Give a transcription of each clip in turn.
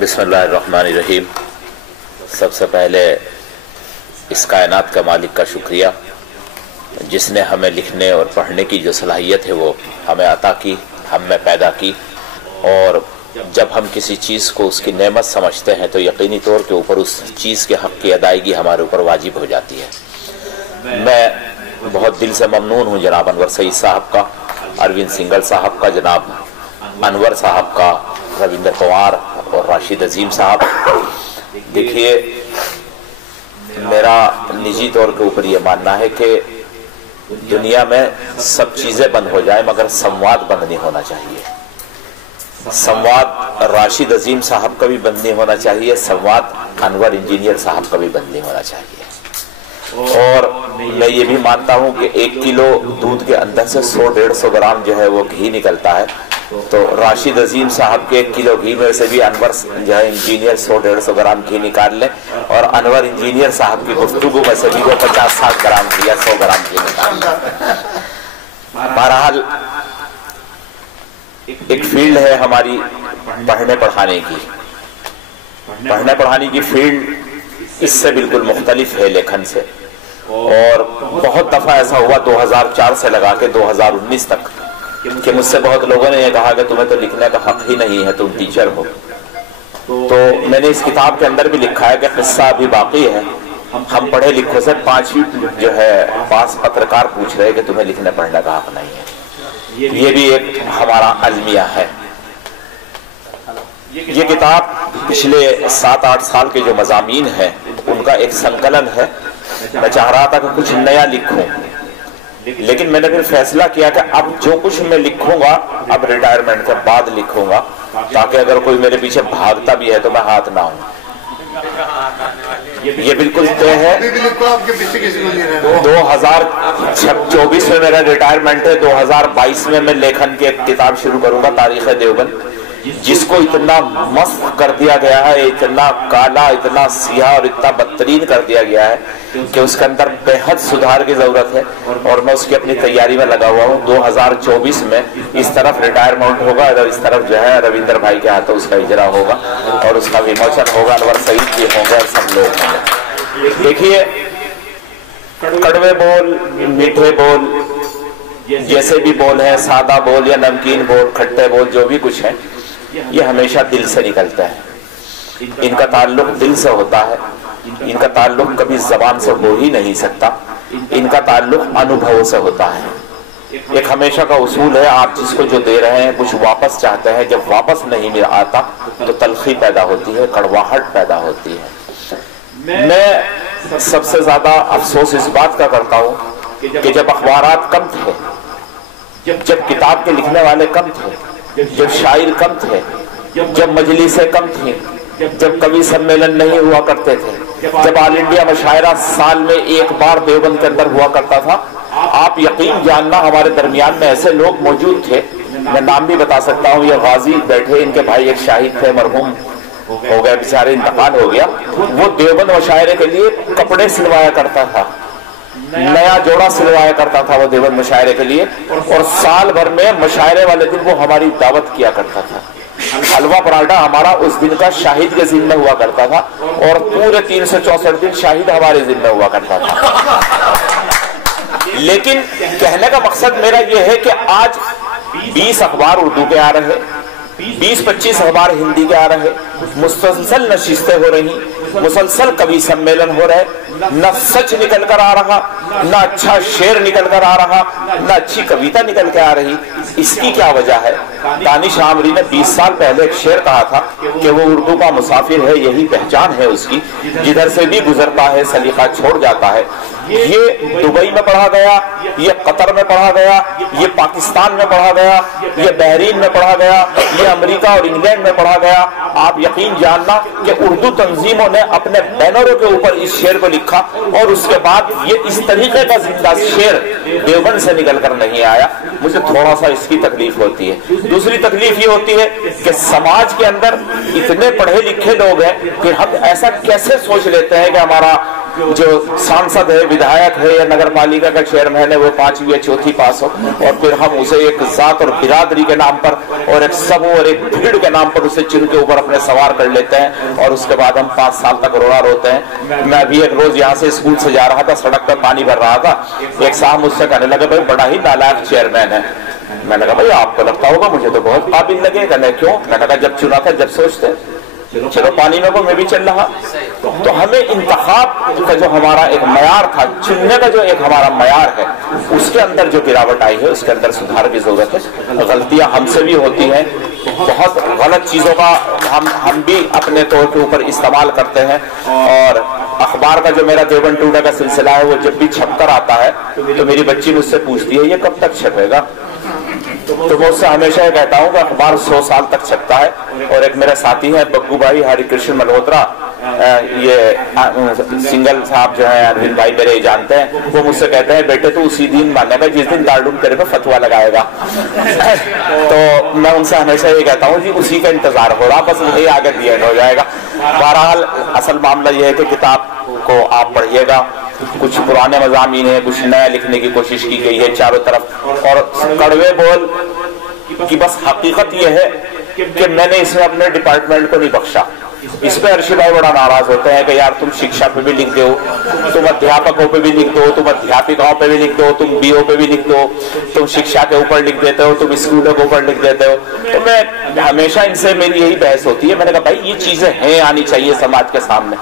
بسم اللہ الرحمن الرحیم۔ سب سے پہلے اس کائنات کا مالک کا شکریہ جس نے ہمیں لکھنے اور پڑھنے کی جو صلاحیت ہے وہ ہمیں عطا کی، ہم میں پیدا کی، اور جب ہم کسی چیز کو اس کی نعمت سمجھتے ہیں تو یقینی طور کے اوپر اس چیز کے حق کی ادائیگی ہمارے اوپر واجب ہو جاتی ہے۔ میں بہت دل سے ممنون ہوں جناب انور سعید صاحب کا، اروند سنگل صاحب کا، جناب انور صاحب کا، رویندر پوار اور راشد عظیم صاحب۔ دیکھیے، میرا نجی طور کے اوپر یہ ماننا ہے کہ دنیا میں سب چیزیں بند ہو جائیں مگر سمواد بند نہیں ہونا چاہیے۔ سمواد راشد عظیم صاحب کا بھی بند نہیں ہونا چاہیے، سمواد انور انجینئر صاحب کا بھی بند نہیں ہونا چاہیے۔ اور میں یہ بھی مانتا ہوں کہ 1 کلو دودھ کے اندر سے 100-150 گرام جو ہے وہ گھی نکلتا ہے، تو راشد عظیم صاحب کے 1 کلو گھی میں سے بھی انور جو ہے انجینئر 100-150 گرام گھی نکال لیں، اور انور انجینئر صاحب کی گفتگو میں سے بھی وہ 50-60 گرام گھی یا 100 گرام گھی نکال لیں۔ بہرحال ایک فیلڈ ہے ہماری پڑھنے پڑھانے کی، پڑھنے پڑھانے کی فیلڈ اس سے بالکل مختلف ہے لیکھن سے، اور بہت دفعہ ایسا ہوا 2004 سے لگا کے 2019 تک کہ مجھ سے بہت لوگوں نے یہ کہا کہ تمہیں تو لکھنے کا حق ہی نہیں ہے، تم ٹیچر ہو۔ تو میں نے اس کتاب کے اندر بھی لکھا ہے کہ قصہ ابھی باقی ہے، ہم پڑھے لکھوں سے 5 جو ہے 5 پترکار پوچھ رہے کہ تمہیں لکھنے پڑھنے کا حق نہیں ہے۔ یہ بھی ایک ہمارا المیہ ہے۔ یہ کتاب پچھلے 7-8 سال کے جو مضامین ہیں ان کا ایک سنکلن ہے۔ میں چاہ رہا تھا کہ کچھ نیا لکھوں، لیکن میں نے پھر فیصلہ کیا کہ اب جو کچھ میں لکھوں گا اب ریٹائرمنٹ کے بعد لکھوں گا، تاکہ اگر کوئی میرے پیچھے بھاگتا بھی ہے تو میں ہاتھ نہ ہوں۔ یہ بالکل طے ہے، 2024 میں میرا ریٹائرمنٹ ہے، 2022 میں میں لیکھن کی ایک کتاب شروع کروں گا، تاریخ دیوبند، جس کو اتنا مست کر دیا گیا ہے، اتنا کالا، اتنا سیاہ اور اتنا بدترین کر دیا گیا ہے کہ اس کے اندر بے حد سدھار کی ضرورت ہے، اور میں اس کی اپنی تیاری میں لگا ہوا ہوں۔ 2024 میں اس طرف ریٹائرمنٹ ہوگا اور اس طرف جو ہے رویندر بھائی کے ہاتھوں اس کا اجرا ہوگا اور اس کا وموچن ہوگا، انور سعید بھی ہوں گے اور سب لوگ ہوں گے۔ دیکھیے، کڑوے بول، میٹھے بول، جیسے بھی بول ہیں، سادہ بول یا نمکین بول، کھٹے بول، جو بھی کچھ ہے، یہ ہمیشہ دل سے نکلتا ہے۔ ان کا تعلق دل سے ہوتا ہے، ان کا تعلق کبھی زبان سے ہو ہی نہیں سکتا، ان کا تعلق انوبھو سے ہوتا ہے۔ ایک ہمیشہ کا اصول ہے، آپ جس کو جو دے رہے ہیں کچھ واپس چاہتے ہیں، جب واپس نہیں مل آتا تو تلخی پیدا ہوتی ہے، کڑواہٹ پیدا ہوتی ہے۔ میں سب سے زیادہ افسوس اس بات کا کرتا ہوں کہ جب اخبارات کم تھے، جب کتاب کے لکھنے والے کم تھے، جب شاعر کم تھے، جب مجلسیں کم تھیں، جب کبھی سمیلن نہیں ہوا کرتے تھے، جب آل انڈیا مشاعرہ سال میں 1 بار دیوبند کے اندر ہوا کرتا تھا، آپ یقین جاننا ہمارے درمیان میں ایسے لوگ موجود تھے، میں نام بھی بتا سکتا ہوں، یہ غازی بیٹھے، ان کے بھائی ایک شاہد تھے، مرحوم ہو گئے بیچارے، انتقال ہو گیا، وہ دیوبند مشاعرے کے لیے کپڑے سلوایا کرتا تھا، نیا جوڑا سلوایا کرتا تھا وہ دیوبند مشاعرے کے لیے، اور سال بھر میں مشاعرے والے دن وہ ہماری دعوت کیا کرتا تھا۔ حلوہ پراٹھا ہمارا اس دن کا شاہد کے ذمہ ہوا کرتا تھا، اور پورے 364 دن شاہد ہمارے ذمہ ہوا کرتا تھا۔ لیکن کہنے کا مقصد میرا یہ ہے کہ آج 20 اخبار اردو کے آ رہے، 20-25 اخبار ہندی کے آ رہے، مسلسل نشستیں ہو رہی، مسلسل کبھی سمیلن ہو رہے، نہ سچ نکل کر آ رہا، نہ اچھا شعر نکل کر آ رہا، نہ اچھی کویتا نکل کے آ رہی۔ اس کی کیا وجہ ہے؟ دانش عامری نے 20 سال پہلے ایک شعر کہا تھا کہ وہ اردو کا مسافر ہے، یہی پہچان ہے اس کی، جدھر سے بھی گزرتا ہے سلیقہ چھوڑ جاتا ہے۔ یہ دبئی میں پڑھا گیا، یہ قطر میں پڑھا گیا، یہ پاکستان میں پڑھا گیا، یہ بحرین میں پڑھا گیا، یہ امریکہ اور انگلینڈ میں پڑھا گیا۔ آپ یقین جاننا کہ اردو تنظیموں نے اپنے بینروں کے اوپر اس شعر کو لکھا، اور اس کے بعد یہ اس طریقے کا زندہ شعر دیوبند سے نکل کر نہیں آیا۔ مجھے تھوڑا سا اس کی تکلیف ہوتی ہے۔ دوسری تکلیف یہ ہوتی ہے کہ سماج کے اندر اتنے پڑھے لکھے لوگ ہیں کہ ہم ایسا کیسے سوچ لیتے ہیں کہ ہمارا जो सांसद है, विधायक है या नगर पालिका का चेयरमैन है वो 5वीं या चौथी पास हो, और फिर हम उसे एक जात और बिरादरी के नाम पर और एक समूह और एक भीड़ के नाम पर उसे चिन्ह के ऊपर अपने सवार कर लेते हैं, और उसके बाद हम 5 साल तक रोना रोते हैं। मैं अभी एक रोज यहाँ से स्कूल से जा रहा था, सड़क पर पानी भर रहा था, एक साहब मुझसे कहने लगे भाई बड़ा ही नालायक चेयरमैन है। मैंने कहा भाई आपको लगता होगा, मुझे तो बहुत काबिल लगे। कहने क्यों? मैंने कहा जब चुना था जब सोचते चलो पानी में को मैं भी चल रहा। तो हमें इंतखाब का जो हमारा एक मयार था, चुनने का जो एक हमारा मयार है, उसके अंदर जो गिरावट आई है उसके अंदर सुधार की जरूरत है। गलतियां हमसे भी होती हैं, बहुत गलत चीजों का हम भी अपने तौर के ऊपर इस्तेमाल करते हैं। और अखबार का जो मेरा देवबंद टूडे का सिलसिला है वो जब भी छप कर आता है तो मेरी बच्ची मुझसे पूछती है ये कब तक छपेगा। तो मैं उससे हमेशा ये कहता हूँ कि अखबार 100 साल तक छपता है। और एक मेरे साथी हैं बग्गू भाई हरिकृष्ण मल्होत्रा, ये सिंगल साहब जो है अरविंद भाई मेरे जानते हैं, वो मुझसे कहते हैं बेटे तू उसी दिन मानेगा जिस दिन दारुल तेरे पे फतवा लगाएगा। तो मैं उनसे हमेशा ये कहता हूँ जी उसी का इंतजार हो रहा, बस वही आगे दिया हो जाएगा। बहरहाल असल मामला ये है कि किताब को आप पढ़िएगा, कुछ पुराने मज़ामीन है, कुछ नया लिखने की कोशिश की गई है चारों तरफ। और कड़वे बोल की बस हकीकत यह है कि मैंने इसमें अपने डिपार्टमेंट को नहीं बख्शा। इस पे अर्शी भाई बड़ा नाराज होते हैं कि यार तुम शिक्षा पे भी लिख दो, तुम अध्यापकों पे भी लिख दो, तुम अध्यापिकाओं पे भी लिख दो, तुम बीओ पे भी लिख दो, तुम शिक्षा के ऊपर लिख देते हो, तुम स्कूलों के ऊपर लिख देते हो। तो मैं हमेशा इनसे मेरी यही बहस होती है। मैंने कहा भाई ये चीजें हैं, आनी चाहिए समाज के सामने।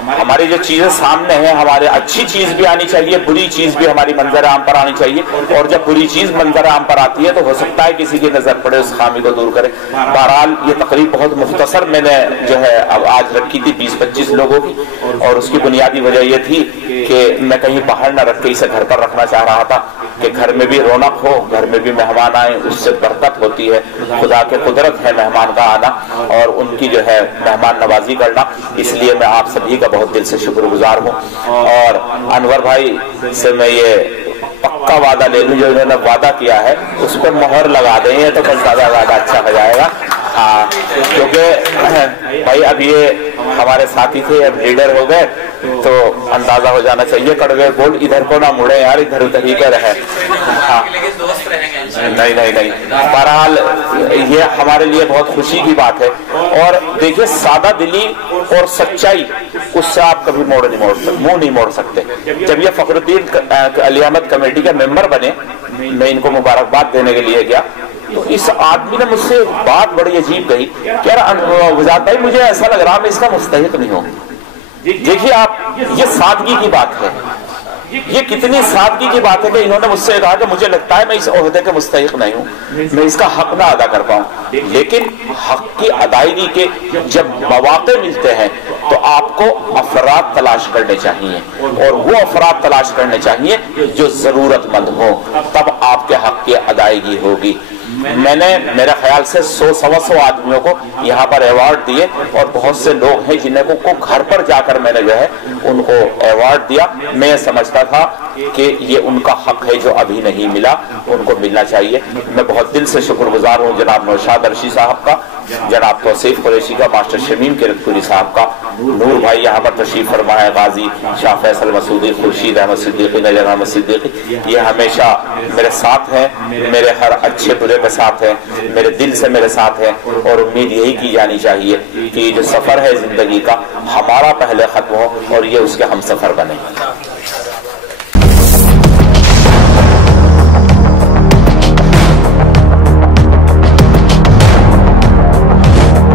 हमारी जो चीजें सामने हैं, हमारे अच्छी चीज भी आनी चाहिए, बुरी चीज भी हमारी मंजर आम पर आनी चाहिए। और जब बुरी चीज मंजर आम पर आती है तो हो सकता है किसी की नजर पड़े, उस खामी को दूर करे। बहरहाल ये तकरीब बहुत मुख्तसर मैंने जो है अब आज रखी थी 20-25 लोगों की, और उसकी बुनियादी वजह यह थी कि मैं कहीं बाहर न रख के इसे घर पर रखना चाह रहा था कि घर में भी रौनक हो, घर में भी मेहमान आए, उससे बरकत होती है। खुदा के कुदरत है मेहमान का आना और उनकी जो है मेहमान नवाजी करना। इसलिए मैं आप सभी का बहुत दिल से शुक्रगुजार हूँ। और अनवर भाई से मैं ये पक्का वादा ले लूं, जो इन्होंने वादा किया है उस पर मोहर लगा देंगे तो कुछ ज्यादा अच्छा हो जाएगा। हाँ, क्योंकि भाई अब ये हमारे साथी थे, अब लीडर हो गए, तो अंदाजा हो जाना चाहिए कड़वे बोल इधर को ना मुड़े यार, इधर उधर ही कर रहे। हाँ, नहीं नहीं नहीं, बहरहाल ये हमारे लिए बहुत खुशी की बात है। और देखिए सादा दिली और सच्चाई, उससे आप कभी मुंह नहीं मोड़ सकते। जब ये फखरुद्दीन अली अहमद कमेटी के मेंबर बने, मैं इनको मुबारकबाद देने के लिए गया, तो इस आदमी ने मुझसे बात बड़ी अजीब कही कि यार वजाद भाई मुझे ऐसा लग रहा मैं इसका मुस्तहिक नहीं हूँ। देखिए आप, ये सादगी की बात है, ये कितनी सादगी की बात है कि इन्होंने मुझसे कहा कि मुझे लगता है मैं इस ओहदे के मुस्तहिक नहीं हूँ, मैं इसका हक ना अदा कर पाऊँ। लेकिन हक की अदायगी के जब मौके मिलते हैं तो आपको अफराद तलाश करने चाहिए, और वो अफराद तलाश करने चाहिए जो जरूरतमंद हो, तब आपके हक की अदायगी होगी। मैंने मेरे ख्याल से 100-125 आदमियों को यहाँ पर अवार्ड दिए, और बहुत से लोग हैं जिन्हें को घर पर जाकर मैंने जो है उनको अवार्ड दिया। मैं समझता था कि ये उनका हक है जो अभी नहीं मिला, उनको मिलना चाहिए। मैं बहुत दिल से शुक्रगुजार हूँ जनाब नौशाद अर्शी साहब का, जनाब तौसीफ कुरैशी का, मास्टर शमीम किरतपुरी साहब का, नूर भाई यहाँ पर तशरीफ फरमा है, गाजी शाह फैसल मसूदी, खुर्शीद अहमद सिद्दीकी, नजर अहमद सिद्दीकी, ये हमेशा मेरे साथ हैं, मेरे हर अच्छे बुरे के साथ हैं, मेरे दिल से मेरे साथ हैं। और उम्मीद यही की जानी चाहिए कि जो सफर है जिंदगी का हमारा पहले खत्म हो और ये उसके हम सफर बने।